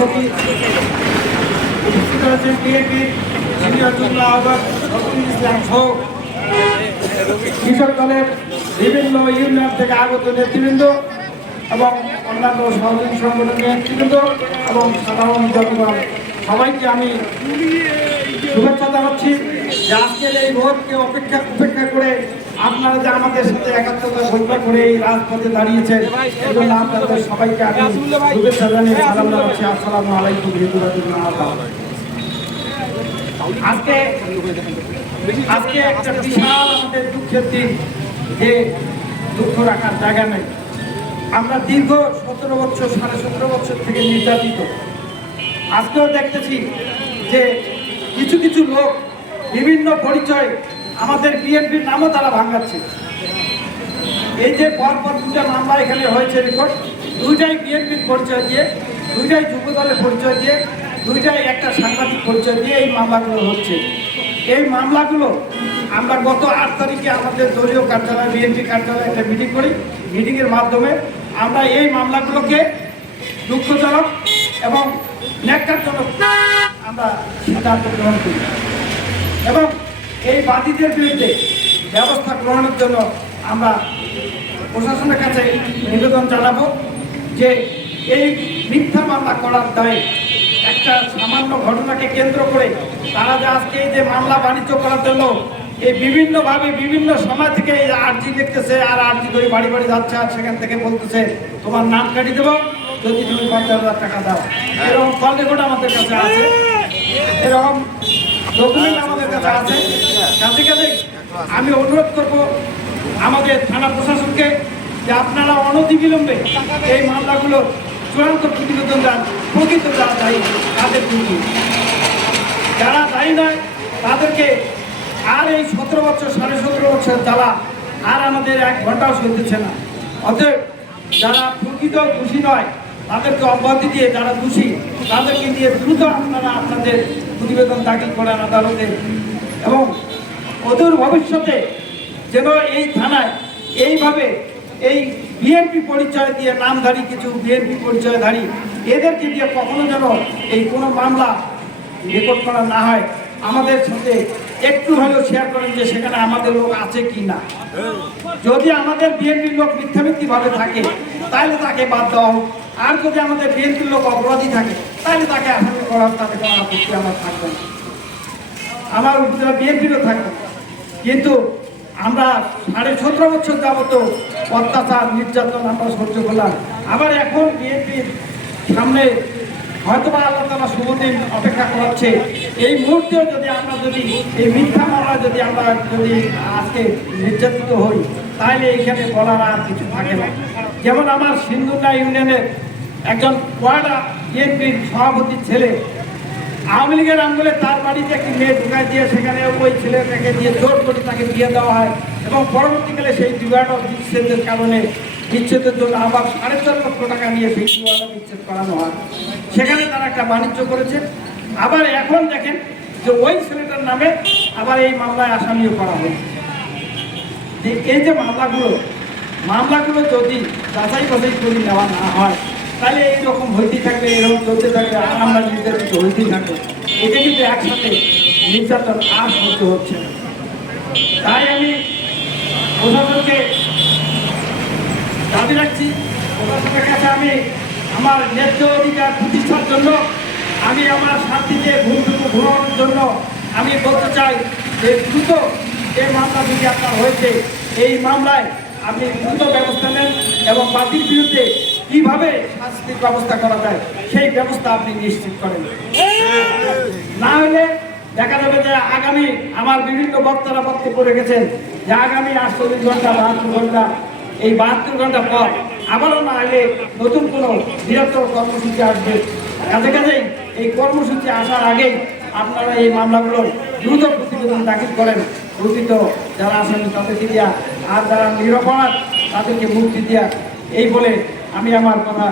সচিব, উপস্থিত আছেন বিএনপির সিনিয়র যুগ্ম আহ্বায়ক রফিকুল ইসলাম সহ কৃষক দলের বিভিন্ন ইউনিয়ন থেকে আগত নেতৃবৃন্দ এবং অন্যান্য সহযোগী সংগঠনের নেতৃবৃন্দ এবং সাধারণ জনগণ, সবাইকে আমি শুভেচ্ছা জানাচ্ছি যে আজকের এই ভোটকে উপেক্ষা করে আপনারা যে আমাদের সাথে একাত্মতা ঘোষণা করে এই রাজপথে দাঁড়িয়েছেন, এই জন্য আপনাদের সবাইকে আমি শুভেচ্ছা জানিয়ে সালাম জানাচ্ছি। আসসালামু আলাইকুম। আজকে একটা বিশাল আমাদের দুঃখের দিন, যে দুঃখ রাখার জায়গা নেই। আমরা দীর্ঘ 17 বছর 17.5 বছর থেকে নির্যাতিত। আজকেও দেখতেছি যে কিছু কিছু লোক বিভিন্ন পরিচয় আমাদের বিএনপির নামও তারা ভাঙাচ্ছে। এই যে পরপর দুটা মামলা এখানে হয়েছে রেকর্ড, দুইটাই বিএনপির পরিচয় দিয়ে, দুইটাই যুব দলের পরিচয় দিয়ে, দুইটাই একটা সাংবাদিক পরিচয় দিয়ে এই মামলাগুলো হচ্ছে। এই মামলাগুলো আমরা গত 8 তারিখে আমাদের দলীয় কার্যালয়, বিএনপি কার্যালয়ে একটা মিটিং করি। মিটিংয়ের মাধ্যমে আমরা এই মামলাগুলোকে দুঃখজনক এবং ন্যাক্কারজনক আমরা সিদ্ধান্ত গ্রহণ করি এবং এই বাদীদের বিরুদ্ধে ব্যবস্থা গ্রহণের জন্য আমরা প্রশাসনের কাছে নিবেদন জানাবো যে এই মিথ্যা মামলা করার দায়ে একটা সামান্য ঘটনাকে কেন্দ্র করে তারা যে আজকে এই যে মামলা বাণিজ্য করার জন্য এই বিভিন্নভাবে বিভিন্ন সময় থেকে এই আর্জি লিখতেছে, আর আর্জি ধরে বাড়ি বাড়ি যাচ্ছে, আর সেখান থেকে বলতেছে তোমার নাম কাটি দেবো যদি তুমি 50,000 টাকা দাও। এরকম কল রেকর্ড আমাদের কাছে আছে, এরকম ডকুমেন্ট আমাদের কাছে আছে। কাছে কাছে আমি অনুরোধ করব আমাদের থানা প্রশাসনকে যে আপনারা অনতিবিলম্বে এই মামলাগুলো চূড়ান্ত প্রতিবেদন দেন, প্রকৃত যারা দায়ী তাদের কিন্তু, যারা দায়ী নয় তাদেরকে আর এই 17 বছর 17.5 বছর জ্বালা আর আমাদের 1 ঘন্টাও সইতেছে না। অতএব যারা প্রকৃত দোষী নয় তাদেরকে অব্যাহতি দিয়ে, যারা দোষী তাদেরকে দিয়ে দ্রুত আপনারা আপনাদের প্রতিবেদন দাখিল করেন আদালতে, এবং অদূর ভবিষ্যতে যেন এই থানায় এইভাবে এই বিএনপি পরিচয় দিয়ে নামধারী কিছু বিএনপি পরিচয়ধারী এদেরকে দিয়ে কখনো যেন এই কোনো মামলা রেকর্ড করা না হয়। আমাদের সাথে একটু হলেও শেয়ার করেন যে সেখানে আমাদের লোক আছে কি না। যদি আমাদের বিএনপির লোক মিথ্যামিথ্যিভাবে থাকে তাহলে তাকে বাদ দেওয়া হোক, আর যদি আমাদের বিএনপির লোক অপরাধী থাকে তাহলে তাকে আসামি করার তাকে কোনো আপত্তি আমার থাকবে না, আমার উপজেলা বিএনপিরও থাকবে। কিন্তু আমরা 17.5 বছর যাবত অত্যাচার নির্যাতন আমরা সহ্য করলাম। আবার এখন বিএনপির সামনে হয়তোবা আল্লাহ তাআলা শুভদিন অপেক্ষা করাচ্ছে। এই মুহূর্তেও যদি আমরা এই মিথ্যা মামলা আমরা আজকে নির্যাতিত হই তাহলে এইখানে বলার আর কিছু থাকে না। যেমন আমার সিন্ধুনা ইউনিয়নের একজন ওয়ার্ডা বিএনপির সভাপতির ছেলে আওয়ামী লীগের আমলে তার বাড়িতে একটি মেয়ে ঢুকাই দিয়ে সেখানে ওই ছেলেটাকে দিয়ে জোর করে তাকে বিয়ে দেওয়া হয়, এবং পরবর্তীকালে সেই বিবাহ বিচ্ছেদের কারণে বিচ্ছেদের জন্য আবার 4.5 লক্ষ টাকা নিয়ে সেই বিবাহ বিচ্ছেদ করানো হয়। সেখানে তারা একটা বাণিজ্য করেছে। আবার এখন দেখেন যে ওই ছেলেটার নামে আবার এই মামলায় আসামিও করা হয়েছে। যে এই যে মামলাগুলো যদি যাচাই বাছাই করে নেওয়া না হয় তাহলে এইরকম হইতেই থাকবে, এরকম চলতে থাকবে, আর আমরা নির্যাতিত হইতেই থাকবে। এটা কিন্তু একসাথে নির্যাতন আর সহ্য হচ্ছে না। তাই আমি প্রশাসনকে দাবি রাখছি, প্রশাসনের কাছে আমি আমার ন্যায্য অধিকার প্রতিষ্ঠার জন্য, আমি আমার শান্তিতে ঘুমানোর জন্য আমি বলতে চাই যে দ্রুত এই মামলা যদি আপনার হয়েছে এই মামলায় আপনি দ্রুত ব্যবস্থা নেন এবং বাদীর বিরুদ্ধে কিভাবে শাস্তির ব্যবস্থা করা যায় সেই ব্যবস্থা আপনি নিশ্চিত করেন। না হলে দেখা যাবে যে আগামী আমার বিভিন্ন বক্তারা বক্তব্য রেখেছেন যে আগামী 48 ঘন্টা 72 ঘন্টা এই 72 ঘন্টা পর আবারও না হলে নতুন কোনো বৃহত্তর কর্মসূচি আসবে। কাছাকাছি এই কর্মসূচি আসার আগেই আপনারা এই মামলাগুলোর দ্রুত প্রতিবেদন দাখিল করেন, প্রকৃত যারা আছেন তাদেরকে দেওয়া, আর যারা নিরপরাধ তাদেরকে মুক্তি দেওয়া। এই বলে আমি আমার কথা